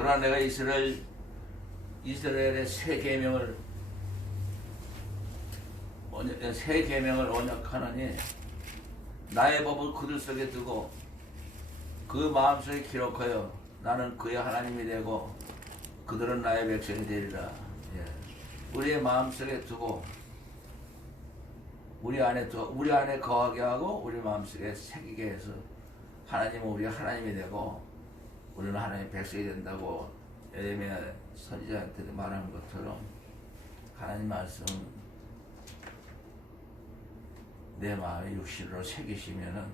그러나 내가 이스라엘의 새 계명을 언약하노니 나의 법을 그들 속에 두고 그 마음속에 기록하여 나는 그의 하나님이 되고 그들은 나의 백성이 되리라. 예. 우리의 마음속에 두고 우리 안에 거하게 하고 우리 마음속에 새기게 해서 하나님은 우리가 하나님이 되고 우리는 하나님의 백성이 된다고 예레미야 선지자한테 말한 것처럼 하나님 말씀 내 마음에 육신으로 새기시면은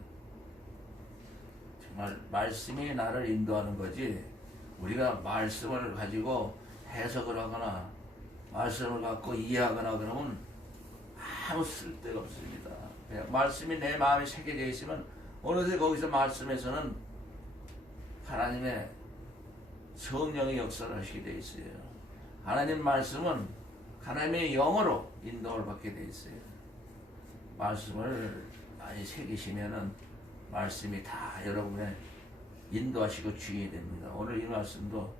정말 말씀이 나를 인도하는 거지, 우리가 말씀을 가지고 해석을 하거나 말씀을 갖고 이해하거나 그러면 아무 쓸데가 없습니다. 말씀이 내 마음에 새겨져 있으면 어느새 거기서 말씀에서는 하나님의 성령의 역사를 하시게 되어 있어요. 하나님 말씀은 하나님의 영으로 인도를 받게 되어 있어요. 말씀을 많이 새기시면은 말씀이 다 여러분의 인도하시고 주인이 됩니다. 오늘 이 말씀도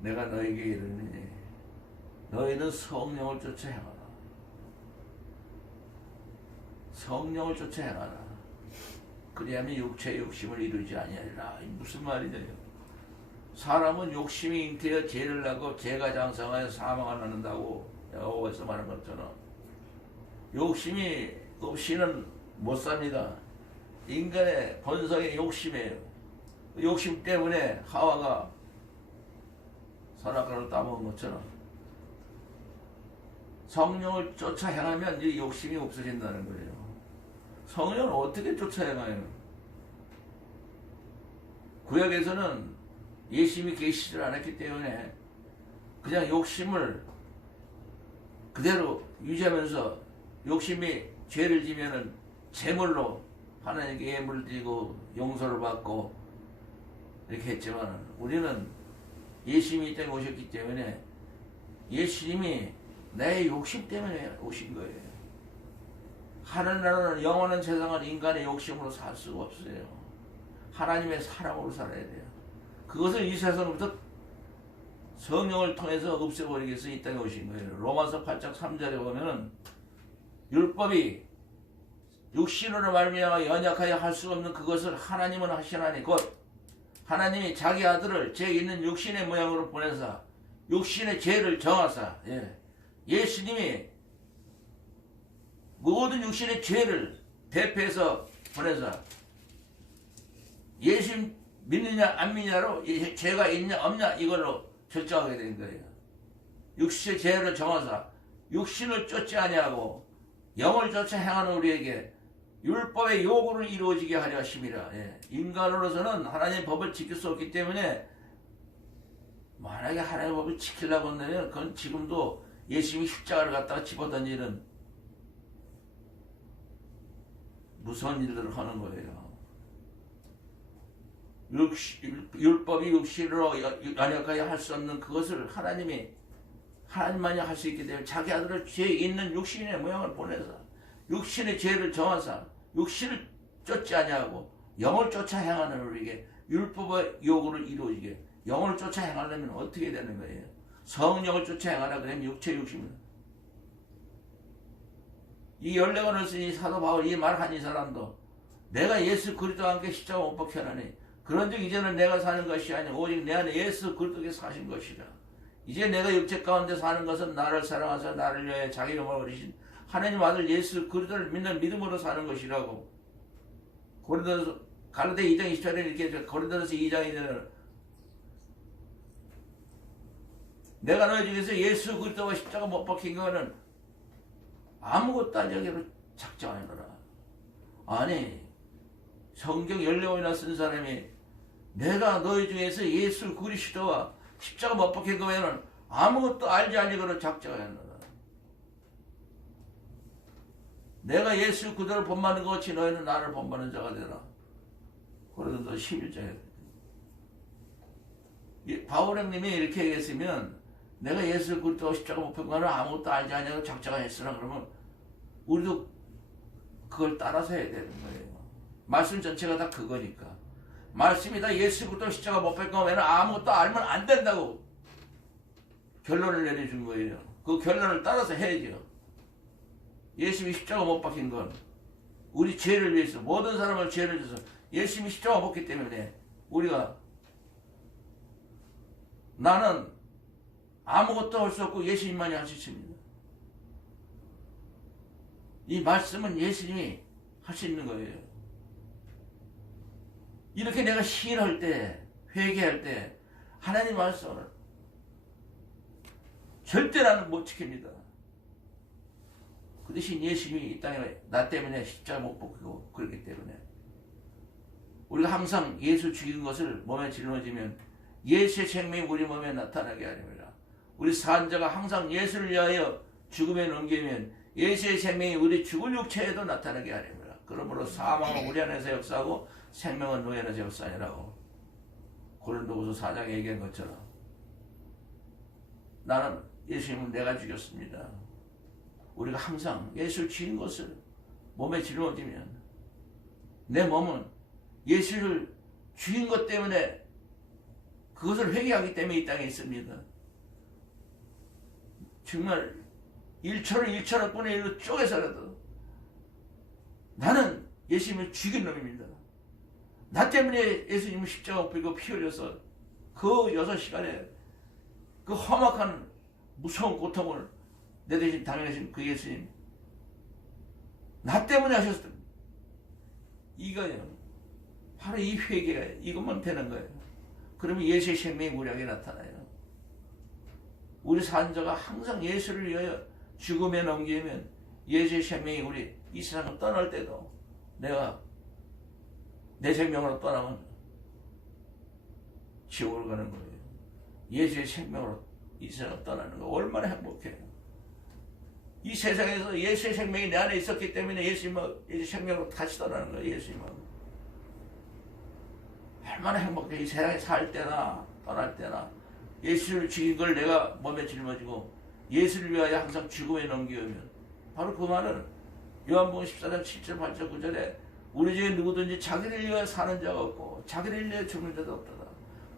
내가 너에게 이르니 너희는 성령을 쫓아 행하라. 성령을 쫓아 행하라. 그리하면 육체의 욕심을 이루지 아니하리라. 무슨 말이냐? 사람은 욕심이 잉태하여 죄를 나고 죄가 장성하여 사망을 낳는다고 여호와에서 말한 것처럼 욕심이 없이는 못 삽니다. 인간의 본성의 욕심이에요. 욕심 때문에 하와가 선악과를 따먹은 것처럼 성령을 쫓아 행하면 이 욕심이 없어진다는 거예요. 성령을 어떻게 쫓아 행해요? 구약에서는 예수님이 계시지를 않았기 때문에 그냥 욕심을 그대로 유지하면서 욕심이 죄를 지면은 제물로 하나님께 예물을 드리고 용서를 받고 이렇게 했지만 우리는 예수님이 이 땅에 오셨기 때문에 예수님이 내 욕심 때문에 오신 거예요. 하늘나라는 영원한 세상은 인간의 욕심으로 살 수가 없어요. 하나님의 사랑으로 살아야 돼요. 그것을 이 세상부터 성령을 통해서 없애버리기 위해서 이 땅에 오신 거예요. 로마서 8장 3절에 보면은 율법이 육신으로 말미암아 연약하여 할 수 없는 그것을 하나님은 하시나니 곧 하나님이 자기 아들을 죄 있는 육신의 모양으로 보내사 육신의 죄를 정하사 예수님이 모든 육신의 죄를 대표해서 보내사 예수 믿느냐 안 믿느냐로 죄가 있냐 없냐 이걸로 결정하게 된 거예요. 육신의 죄를 정하사 육신을 쫓지 아니하고 영을 쫓아 행하는 우리에게 율법의 요구를 이루어지게 하려 하심이라. 인간으로서는 하나님의 법을 지킬 수 없기 때문에 만약에 하나님의 법을 지키려고 한다면 그건 지금도 예수님이 십자가를 갖다가 집어던지는 무서운 일들을 하는 거예요. 율법이 육신으로 연약하게 할 수 없는 그것을 하나님만이 할 수 있기 때문에 자기 아들을 죄 있는 육신의 모양을 보내서 육신의 죄를 정하사 육신을 쫓지 아니하고 영을 쫓아 행하는 우리에게 율법의 요구를 이루어지게 영을 쫓아 행하려면 어떻게 되는 거예요? 성령을 쫓아 행하라 그러면 육체 욕심은 이 14권을 쓴 이 사도 바울 이 말한 이 사람도 내가 예수 그리스도와 함께 십자가 못 박혀나니 그런즉 이제는 내가 사는 것이 아니라 오직 내 안에 예수 그리스도께 사신 것이라. 이제 내가 육체 가운데 사는 것은 나를 사랑하사 나를 위하여 자기 영광을 버리신 하나님 아들 예수 그리스도를 믿는 믿음으로 사는 것이라고. 고린도서 갈라디아 2장 20절에 이렇게 고린도서 2장에 되는 내가 너희 중에서 예수 그리스도와 십자가 못 박힌 거는 아무것도 아니기로 작정하노라. 아니 성경 14권이나 쓴 사람이 내가 너희 중에서 예수 그리스도와 십자가 못 박힌 거에는 아무것도 알지 아니기로 작정하노라. 내가 예수 그대로 본받는 것 같이 너희는 나를 본받는 자가 되라. 고린도서 11장에 바울 형님이 이렇게 얘기했으면 내가 예수 그리스도 십자가 못 박힌 거는 아무것도 알지 아니기로 작정했으나 그러면 우리도 그걸 따라서 해야 되는 거예요. 말씀 전체가 다 그거니까. 말씀이다. 예수 그리스도 십자가 못 박힌 외에는 아무것도 알면 안 된다고 결론을 내려준 거예요. 그 결론을 따라서 해야죠. 예수님이 십자가 못 박힌 건 우리 죄를 위해서 모든 사람을 죄를 져서 예수님이 십자가 못 박기 때문에 우리가 나는 아무것도 할 수 없고 예수님만이 할 수 있습니다. 이 말씀은 예수님이 할 수 있는 거예요. 이렇게 내가 시인할 때, 회개할 때 하나님 말씀을 절대 나는 못 지킵니다. 그 대신 예수님이 이 땅에 나 때문에 십자가 못 박히고 그렇기 때문에 우리가 항상 예수 죽인 것을 몸에 짊어지면 예수의 생명이 우리 몸에 나타나게 하립니다. 우리 산자가 항상 예수를 위하여 죽음에 넘기면 예수의 생명이 우리 죽을 육체에도 나타나게 하립니다. 그러므로 사망은 우리 안에서 역사하고 생명은 너희 안에서 역사하니라고 고린도후서 4장에 얘기한 것처럼 나는 예수님은 내가 죽였습니다. 우리가 항상 예수를 죽인 것을 몸에 짊어지면 내 몸은 예수를 죽인 것 때문에 그것을 회개하기 때문에 이 땅에 있습니다. 정말 1초를 1초를1로 쪼개서라도 나는 예수님을 죽인 놈입니다. 나 때문에 예수님은 십자가 못 박히고 피 흘려서 그 6시간에 그 험악한 무서운 고통을 내 대신 당연하신 그 예수님 나 때문에 하셨습니다. 이거요. 바로 이 회개가 이것만 되는 거예요. 그러면 예수의 생명이 우리에게 나타나요. 우리 산자가 항상 예수를 위하여 죽음에 넘기면 예수의 생명이 우리 이 세상을 떠날 때도 내가 내 생명으로 떠나면 지옥으로 가는 거예요. 예수의 생명으로 이 세상을 떠나는 거 얼마나 행복해요. 이 세상에서 예수의 생명이 내 안에 있었기 때문에 예수의 생명으로 다시 떠나는 거예요. 예수님하고 얼마나 행복해. 이 세상에 살 때나 떠날 때나 예수를 죽인 걸 내가 몸에 짊어지고 예수를 위하여 항상 죽음에 넘기면 바로 그 말은 요한복음 14장 7절 8절 9절에 우리 중에 누구든지 자기를 위하여 사는 자가 없고 자기를 위하여 죽는 자도 없다.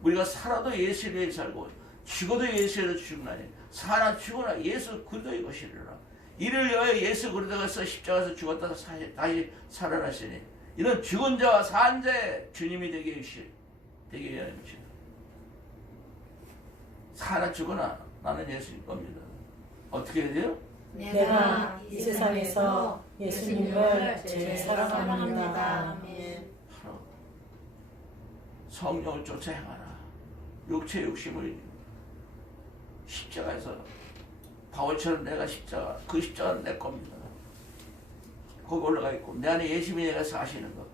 우리가 살아도 예수를 위해 살고 죽어도 예수를 죽나니 사나 죽으나 예수 그리스도의 것이리라. 이를 위하여 예수 그리스도가 십자가에서 죽었다 다시 살아나시니 이는 죽은 자와 산 자의 주님이 되게 해야 합니다. 사나 죽으나 나는 예수일 겁니다. 어떻게 해야 돼요? 내가 이 세상에서 예수님을 제일 사랑합니다. 바로 성령을 쫓아 행하라. 육체의 욕심을 십자가에서 바울처럼 내가 그 십자가는 내 겁니다. 거기 올라가 있고 내 안에 예수님이 내가 사시는 것.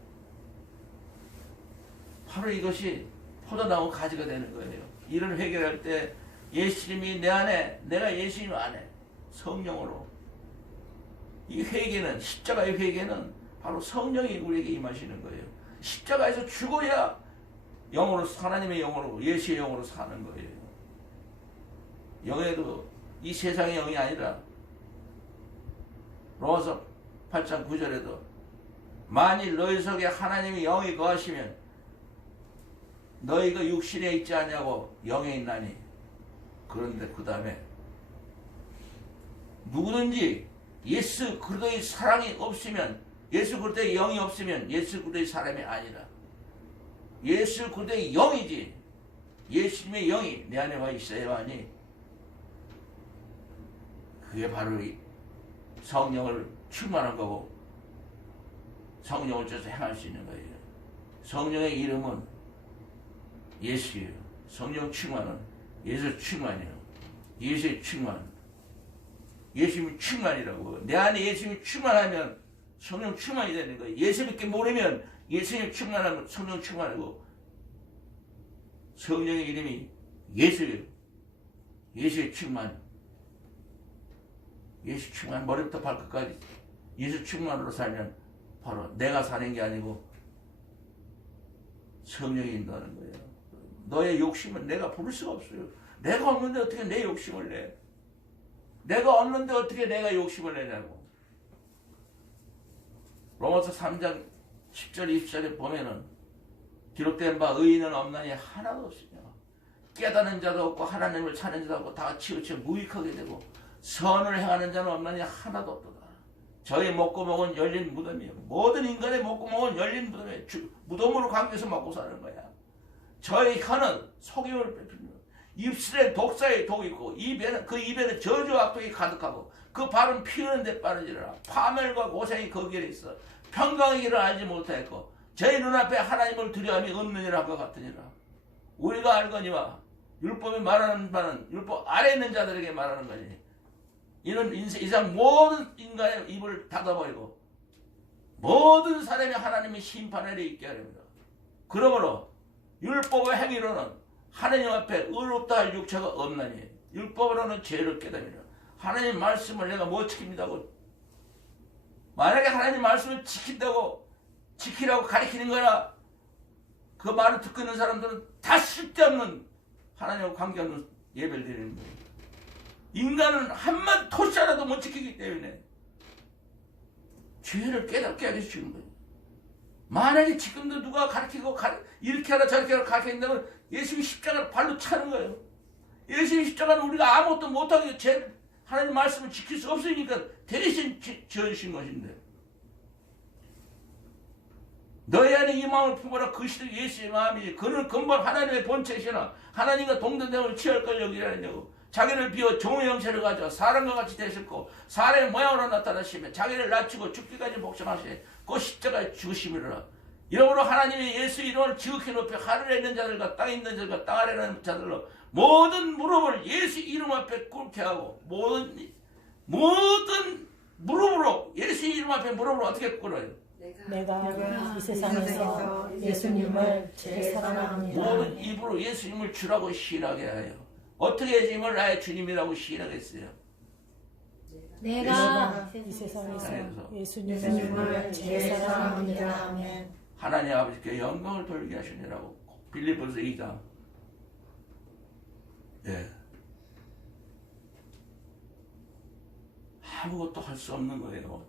바로 이것이 포도나무 가지가 되는 거예요. 이를 해결할 때 예수님이 내 안에 내가 예수님 안에 성령으로 이 회개는 십자가의 회개는 바로 성령이 우리에게 임하시는 거예요. 십자가에서 죽어야 영으로 하나님의 영으로 예수의 영으로 사는 거예요. 영에도 이 세상의 영이 아니라 로마서 8장 9절에도 만일 너희 속에 하나님의 영이 거하시면 너희가 육신에 있지 않냐고 영에 있나니 그런데 그 다음에 누구든지 예수 그리스도의 사랑이 없으면 예수 그리스도의 영이 없으면 예수 그리스도의 사람이 아니라 예수 그리스도의 영이지 예수님의 영이 내 안에 와 있어야 하니 그게 바로 성령을 충만한 거고 성령을 쫓아 행할 수 있는 거예요. 성령의 이름은 예수예요. 성령 충만은 예수 충만이에요. 예수의 충만. 예수님이 충만이라고. 내 안에 예수님이 충만하면 성령 충만이 되는 거예요. 예수님께 모르면 예수님 충만하면 성령 충만하고 성령의 이름이 예수예요. 예수의 충만. 예수 충만 머리부터 발끝까지 예수 충만으로 살면 바로 내가 사는 게 아니고 성령이 인도하는 거예요. 너의 욕심은 내가 부를 수가 없어요. 내가 없는데 어떻게 내 욕심을 내? 내가 없는데 어떻게 내가 욕심을 내냐고. 로마서 3장 10절 20절에 보면은 기록된 바 의인은 없나니 하나도 없으며 깨닫는 자도 없고 하나님을 찾는 자도 없고 다 치우쳐 무익하게 되고 선을 행하는 자는 없나니 하나도 없도다. 저희 먹고 먹은 열린 무덤이요. 모든 인간의 먹고 먹은 열린 무덤에 무덤으로 관계해서 먹고 사는 거야. 저희 혀는 속임을 베풀며 입술에 독사의 독이 있고 그 입에는 저주와 악독이 가득하고 그 발은 피우는 데 빠르지라. 파멸과 고생이 거기에 있어 평강의 길을 알지 못하였고 저희 눈앞에 하나님을 두려움이 없느니라 것 같으니라. 우리가 알거니와 율법이 말하는 바는 율법 아래 있는 자들에게 말하는 거니 이는 이상 모든 인간의 입을 닫아버리고 모든 사람이 하나님의 심판에 있게 하렵니다. 그러므로 율법의 행위로는 하나님 앞에 의롭다 할 육체가 없나니 율법으로는 죄를 깨닫느니라. 하나님 말씀을 내가 못 지킵니다고 만약에 하나님 말씀을 지키라고 가리키는 거나 그 말을 듣고 있는 사람들은 다 쓸데없는 하나님과 관계없는 예배를 드리는 거예요. 인간은 한번 토시라도 못 지키기 때문에 죄를 깨닫게 해주시는 거예요. 만약에 지금도 누가 가르치고 이렇게 하라 저렇게 하라 가르친다면 예수님 십자가를 발로 차는 거예요. 예수님 십자가는 우리가 아무것도 못하게 하나님 말씀을 지킬 수 없으니까 대신 지어주신 것인데 너희 안에 이 마음을 품어라. 그것이 예수의 마음이지. 그는 근본 하나님의 본체시나 하나님과 동등됨을 취할 걸 여기라느냐고. 자기를 비워 종의 형체를 가져 사람과 같이 되셨고 사람의 모양으로 나타나시며 자기를 낮추고 죽기까지 복종하시니 그 십자가에 죽으심이라. 이러므로 하나님이 예수 이름을 지극히 높여 하늘에 있는 자들과 땅에 있는 자들과 땅 아래에 있는 자들로 모든 무릎을 예수 이름 앞에 꿇게 하고 모든 무릎으로 예수 이름 앞에 무릎을 어떻게 꿇어요? 내가 이 세상에서 예수님을 제일 사랑합니다. 모든 입으로 예수님을 주라고 시인하게 하여 어떻게 예수님을 나의 주님이라고 시인하겠어요? 내가 이 세상에서 예수님을 제일 사랑합니다. 아멘. 하나님 아버지께 영광을 돌리게 하시느라고 빌립보서 2장. 예. 아무것도 할 수 없는 거예요.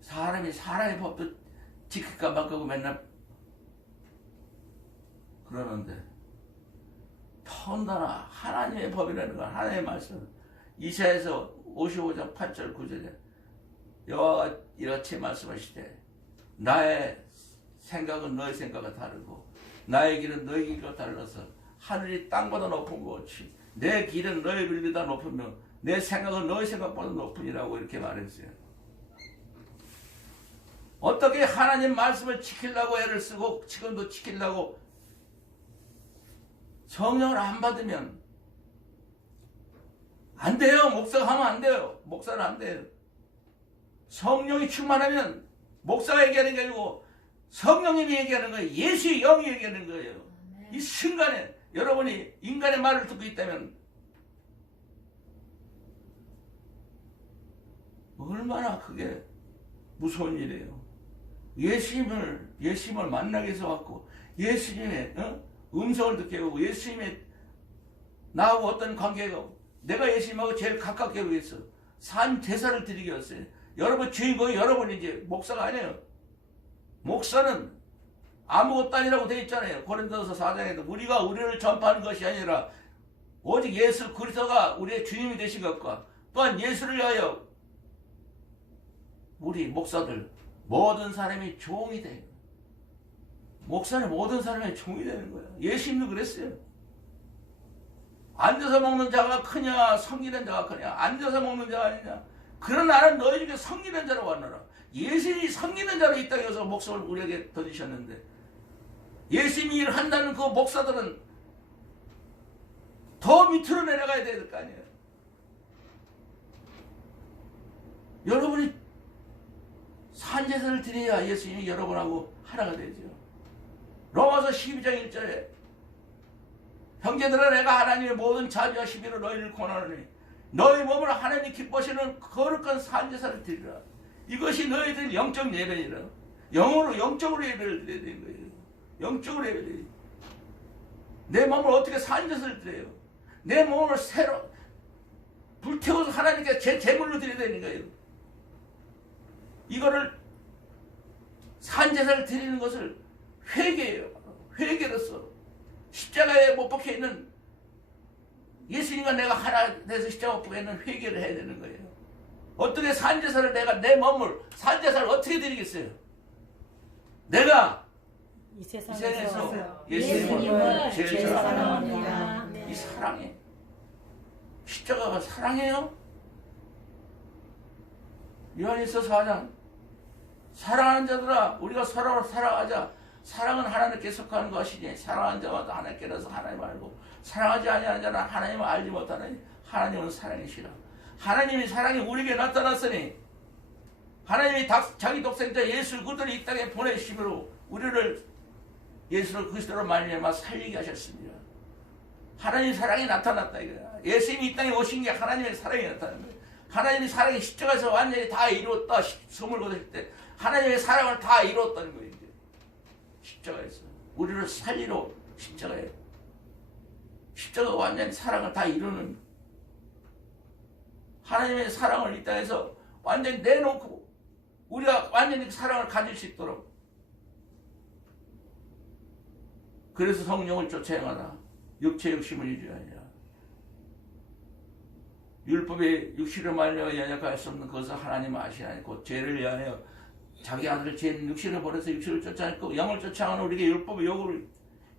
사람이 사람의 법도 지킬까 말까 맨날 그러는데 더군다나 하나님의 법이라는 건 하나님의 말씀. 이사야서 55장 8절 9절에 여호와가 이렇게 말씀하시되 나의 생각은 너의 생각과 다르고 나의 길은 너의 길과 달라서 하늘이 땅보다 높은 것 같이 내 길은 너의 길보다 높으며 내 생각은 너의 생각보다 높으니라고 이렇게 말했어요. 어떻게 하나님 말씀을 지키려고 애를 쓰고 지금도 지키려고 성령을 안 받으면 안 돼요. 목사가 하면 안 돼요. 목사는 안 돼요. 성령이 충만하면 목사가 얘기하는 게 아니고 성령님이 얘기하는 거예요. 예수의 영이 얘기하는 거예요. 이 순간에 여러분이 인간의 말을 듣고 있다면 얼마나 그게 무서운 일이에요. 예수님을 만나게 해서 갖고 예수님의 음성을 듣게 하고 예수님의 나하고 어떤 관계가 내가 예수님하고 제일 가깝게 하기 위해서 산 제사를 드리게 했어요. 여러분 주인공이 여러분이지 목사가 아니에요. 목사는 아무것도 아니라고 되어 있잖아요. 고린도서 4장에도 우리가 우리를 전파하는 것이 아니라 오직 예수 그리스도가 우리의 주님이 되신 것과 또한 예수를 위하여 우리 목사들 모든 사람이 종이 돼요. 목사는 모든 사람의 종이 되는 거예요. 예수님도 그랬어요. 앉아서 먹는 자가 크냐 섬기는 자가 크냐 앉아서 먹는 자가 아니냐 그런 나는 너희 중에 섬기는 자로 왔노라. 예수님이 섬기는 자로 이 땅에 와서 목숨을 우리에게 던지셨는데 예수님이 일을 한다는 그 목사들은 더 밑으로 내려가야 될 거 아니에요. 여러분이 산제사를 드려야 예수님이 여러분하고 하나가 되죠. 로마서 12장 1절에 형제들아 내가 하나님의 모든 자비와 시비로 너희를 권하노니 너희 몸을 하나님이 기뻐하시는 거룩한 산제사를 드리라. 이것이 너희들 영적 예배니라. 영적으로 예배를 드려야 되는 거예요. 영적으로 예배를 내 몸을 어떻게 산제사를 드려요? 내 몸을 새로 불태워서 하나님께 제 제물로 드려야 되는 거예요. 이거를 산제사를 드리는 것을 회개예요. 회개로서 십자가에 못 박혀 있는 예수님과 내가 하나 돼서 십자가 못 박혀 있는 회개를 해야 되는 거예요. 어떻게 산제사를 내가 내 몸을 산제사를 어떻게 드리겠어요? 내가 이 이 세상에서 세상에서 예수님을 예수님을 제일 제일 사랑합니다. 사랑합니다. 이 사랑해. 십자가가 사랑해요? 요한일서 4장 사랑하는 자들아 우리가 서로 사랑하자. 사랑은 하나님께 속하는 것이니 사랑하는 자마다 하나님께로서 하나님 알고 사랑하지 아니하는 자는 하나님을 알지 못하느니 하나님은 사랑이시라. 하나님이 사랑이 우리에게 나타났으니 하나님이 자기 독생자 예수를 그들을 이 땅에 보내심으로 우리를 예수를 그리스도로 말미암아 살리게 하셨습니다. 하나님의 사랑이 나타났다 이거야. 예수님이 이 땅에 오신 게 하나님의 사랑이 나타난 거예요. 하나님의 사랑이 십자가에서 완전히 다 이루었다. 숨을 거두실 때 하나님의 사랑을 다 이루었다는 거예요. 이제. 십자가에서 우리를 살리러 십자가에 십자가가 완전히 사랑을 다 이루는 하나님의 사랑을 이 땅에서 완전히 내놓고 우리가 완전히 사랑을 가질 수 있도록 그래서 성령을 쫓아 행하라. 육체 욕심을 유지하니라. 율법의 육신을 말려 연약할 수 없는 것을 하나님 아시나니 곧 죄를 위하여 자기 아들을 죄는 육신을 버려서 육신을 쫓아내고 영을 쫓아가는 우리에게 율법의 욕을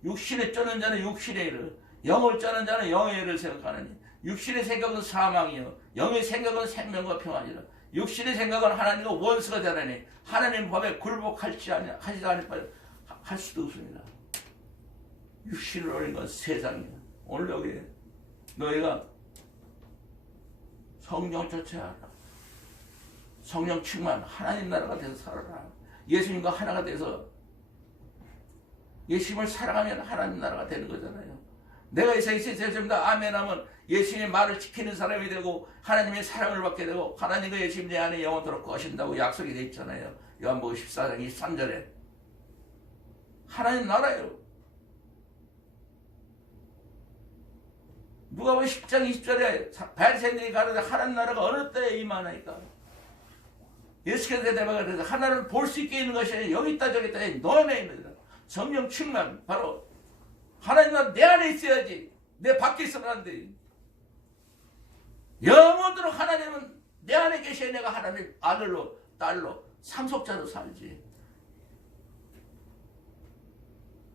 육신에 쫓는 자는 육신의 일을 영을 쫓는 자는 영의 일을 생각하느니 육신의 생각은 사망이요 영의 생각은 생명과 평안이라. 육신의 생각은 하나님과 원수가 되나니 하나님 법에 굴복하지도 않을 바에 할 수도 없습니다. 육신을 얻는 건 세상이야. 오늘 여기 너희가 성령 쫓아라. 성령 충만 하나님 나라가 돼서 살아라. 예수님과 하나가 돼서 예수님을 사랑하면 하나님 나라가 되는 거잖아요. 내가 이 세상에 있습니다. 아멘 하면 예수님의 말을 지키는 사람이 되고 하나님의 사랑을 받게 되고 하나님과 예수님 내 안에 영원토록 거하신다고 약속이 되어 있잖아요. 요한복음 14장 23절에 하나님 나라예요. 누가복음 10장 20절에 바리새인들이 가르쳐 하나님 나라가 어느 때에 임하나이까. 예수께서 대답하여 그래서 하나를 볼 수 있게 있는 것이 아니라 여기 있다 저기 있다 너 안에 있는 거다. 성령 충만 바로 하나님 나라 내 안에 있어야지 내 밖에 있으면 안 돼. 영원토록 하나님은 내 안에 계셔야 내가 하나님 아들로 딸로 상속자로 살지.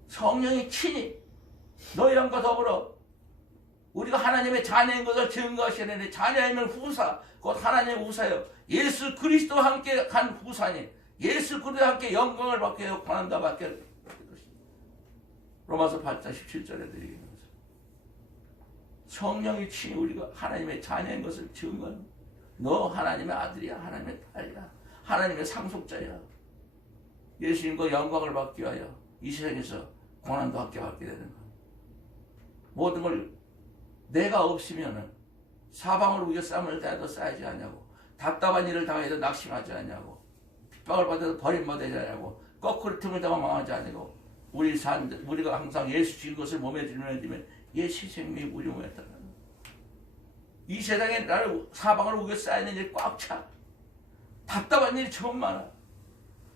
성령이 친히 너희랑과 더불어 우리가 하나님의 자녀인 것을 증거하시는 자녀이면 후사 곧 하나님의 후사요 예수 그리스도와 함께 간 후사니 예수 그리스도와 함께 영광을 받게 하여 고난도 받게 할 것이다. 로마서 8장 17절에 드리는 것은 성령이 친히 우리가 하나님의 자녀인 것을 증거하는 너 하나님의 아들이야 하나님의 딸이야 하나님의 상속자야. 예수님과 영광을 받기 위하여 이 세상에서 고난도 함께 받게 되는 것. 모든 걸 내가 없으면은 사방으로 우겨 싸움을 당해도 쌓이지 않냐고 답답한 일을 당해도 낙심하지 않냐고 핍박을 받아도 버림받지 않냐고 거꾸로 틈을 당하 망하지 않냐고 우리가 항상 예수 주신 것을 몸에 들면 예수 생명이 우리 몸에 있다. 이 세상에 나를 사방으로 우겨 쌓이는 일이 꽉 차. 답답한 일이 처음 많아.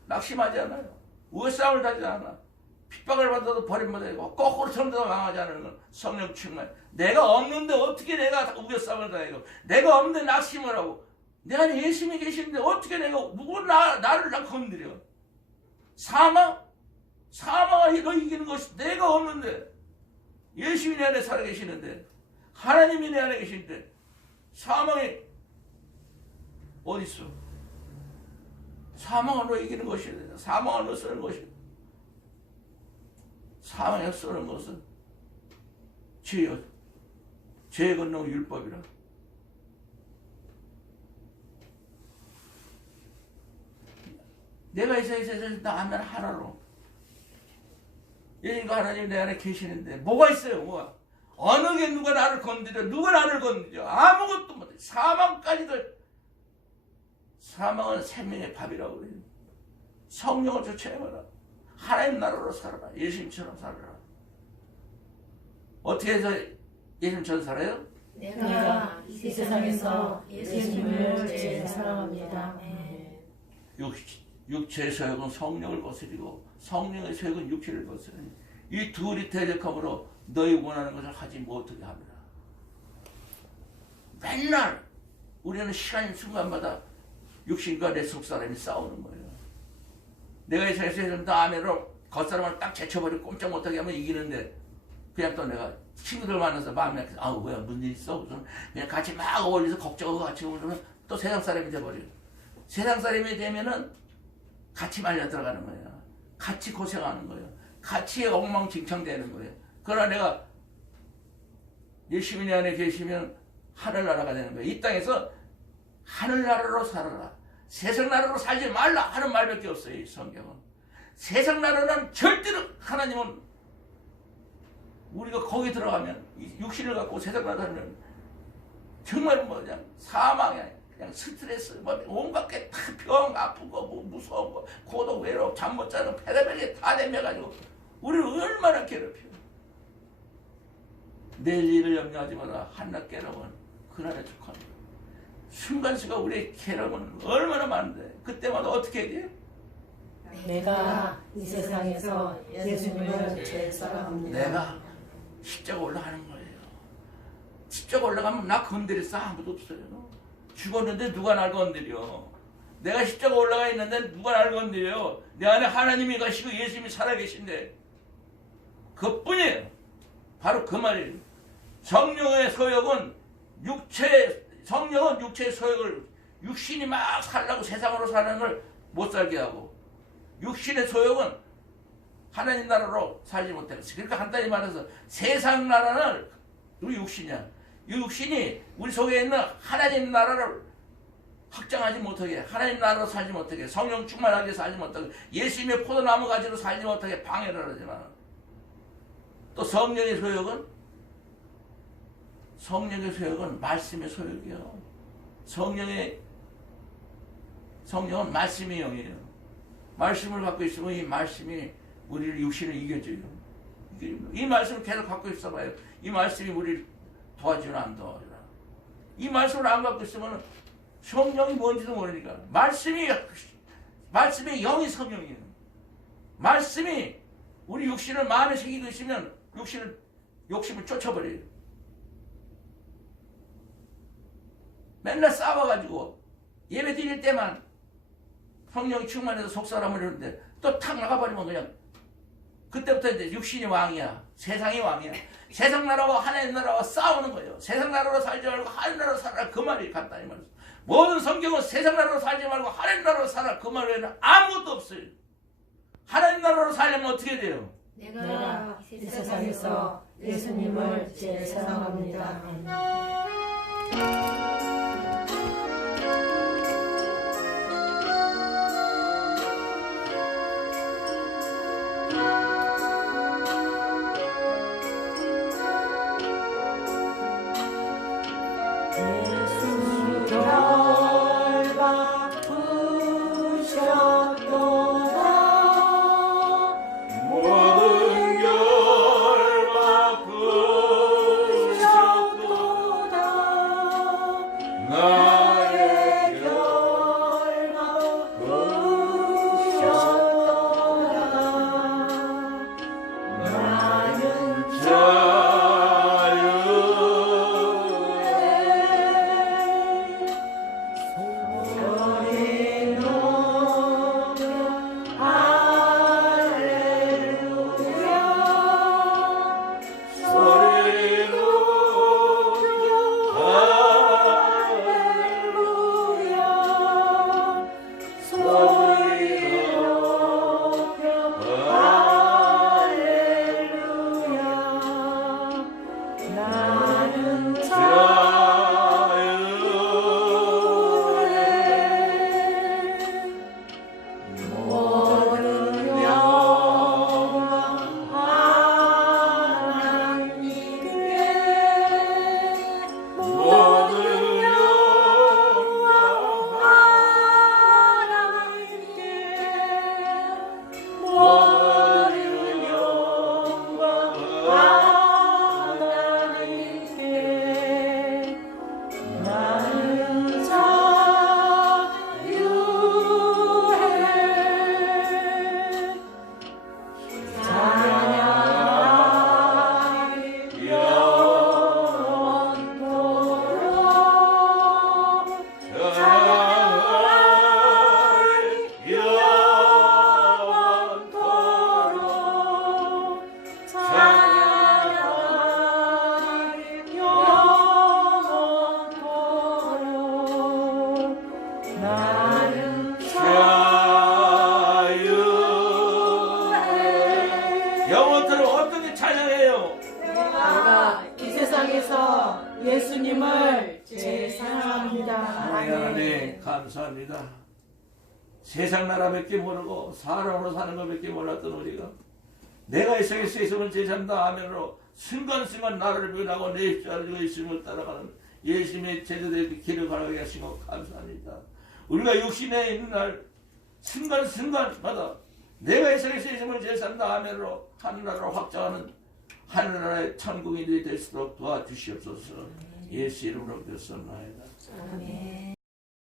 낙심하지 않아요. 우겨 싸움을 당하지 않아. 핍박을 받아도 버림받아야고 거꾸로 틈을 망하지 않는 건 성령 충만. 내가 없는데 어떻게 내가 우겨싸움을 당하고 내가 없는데 낙심을 하고 내 안에 예수님이 계시는데 어떻게 내가 누구 나를 건드려. 사망을 너 이기는 것이 내가 없는데 예수님이 내 안에 살아계시는데 하나님이 내 안에 계시는데 사망이 어디 있어. 사망을 너 이기는 것이야. 사망을 너 쓰는 것이야. 사망에 쓰는 것은 죄요. 죄 건너 율법이라. 내가 이 세상에서 나하면 하나로. 예수님과 하나님 내 안에 계시는데 뭐가 있어요? 뭐가? 어느 게 누가 나를 건드려? 누가 나를 건드려? 아무것도 못해. 사망까지도. 사망은 생명의 밥이라고 그래요. 성령을 쫓아내봐라. 하나님 나라로 살아라. 예수님처럼 살아라. 어떻게 해서 예수님처럼 살아요? 내가 이 세상에서 예수님을 제일 사랑합니다. 육체의 소욕은 성령을 거스리고 성령의 소욕은 육체를 거스르니 이 둘이 대적함으로 너희 원하는 것을 하지 못하게 합니다. 맨날 우리는 시간 순간마다 육신과 내 속사람이 싸우는 거예요. 내가 이 세상에서 다음에로 겉사람을 딱 제쳐버리고 꼼짝 못하게 하면 이기는데 그냥 또 내가 친구들 만나서 마음에 아우 뭐야 무슨 일 있어? 그냥 같이 막 어울려서 걱정하고 같이 그러면 또 세상 사람이 돼버려요. 세상 사람이 되면은 같이 말려 들어가는 거예요. 같이 고생하는 거예요. 같이 엉망진창되는 거예요. 그러나 내가 예수님 안에 계시면 하늘나라가 되는 거예요. 이 땅에서 하늘나라로 살아라. 세상 나라로 살지 말라 하는 말밖에 없어요. 이 성경은. 세상 나라는 절대로 하나님은 우리가 거기 들어가면 육신을 갖고 세상 나라 살면 정말 뭐 그냥 사망이야. 그냥 스트레스, 뭐 온갖 게 다 병, 아픈 거, 뭐 무서운 거, 고독, 외로움, 잠 못 자는 별의별 게 다 내면가지고 우리를 얼마나 괴롭혀. 내일 일을 염려하지 마라. 한낱 괴로움은 그날에 족합니다. 순간순간 우리의 괴로움은 얼마나 많은데 그때마다 어떻게 해야 돼? 내가 이 세상에서 예수님을 제일 사랑합니다. 내가 십자가 올라가는 거예요. 십자가 올라가면 나 건드릴 사람 아무도 없어요. 죽었는데 누가 날 건드려. 내가 십자가 올라가 있는데 누가 날 건드려. 내 안에 하나님이 가시고 예수님이 살아계신데 그뿐이에요. 바로 그 말이에요. 성령의 소욕은 성령은 육체의 소욕을 육신이 막 살라고 세상으로 사는 걸 못 살게 하고 육신의 소욕은 하나님 나라로 살지 못해요. 그러니까 간단히 말해서 세상 나라는 우리 육신이야. 이 육신이 우리 속에 있는 하나님 나라를 확장하지 못하게, 하나님 나라로 살지 못하게, 성령 충만하게 살지 못하게, 예수님의 포도나무 가지로 살지 못하게 방해를 하지만 또 성령의 소욕은 말씀의 소욕이에요. 성령은 말씀의 영이에요. 말씀을 갖고 있으면 이 말씀이 우리를 육신을 이겨줘요. 이 말씀을 계속 갖고 있어봐요. 이 말씀이 우리를 도와주나 안 도와주나. 이 말씀을 안 갖고 있으면 성령이 뭔지도 모르니까. 말씀의 영이 성령이에요. 말씀이 우리 육신을 마음에 새기고 있으면 욕심을 쫓아버려요. 맨날 싸워가지고 예배 드릴 때만 성령이 충만해서 속사람을 이러는데 또 탁 나가버리면 그냥 그때부터 이제 육신이 왕이야. 세상이 왕이야. 세상 나라와 하나님 나라와 싸우는 거예요. 세상 나라로 살지 말고 하나님 나라로 살아라. 그 말이 간단히 말해서. 모든 성경은 세상 나라로 살지 말고 하나님 나라로 살아라. 그 말 외에는 아무것도 없어요. 하나님 나라로 살려면 어떻게 돼요? 내가 이 세상에서 예수님을 제일 사랑합니다. 예수님을 제일 사랑합니다. 하나님 감사합니다. 세상 나라밖에 모르고 사람으로 사는 것밖에 몰랐던 우리가 내가 이 세상에 있음을 제삼다 아멘으로 순간순간 나를 변하고 내 입자리가 있음을 따라가는 예수님의 제자들의 길을 가게 하신 것 감사합니다. 우리가 육신에 있는 날 순간순간마다 내가 이 세상에 있음을 제삼다 아멘으로 하늘나라로 확장하는 하늘나라의 천국인들이 될 수 있도록 도와주시옵소서. 예수 이름으로 기도하옵나이다. 아멘.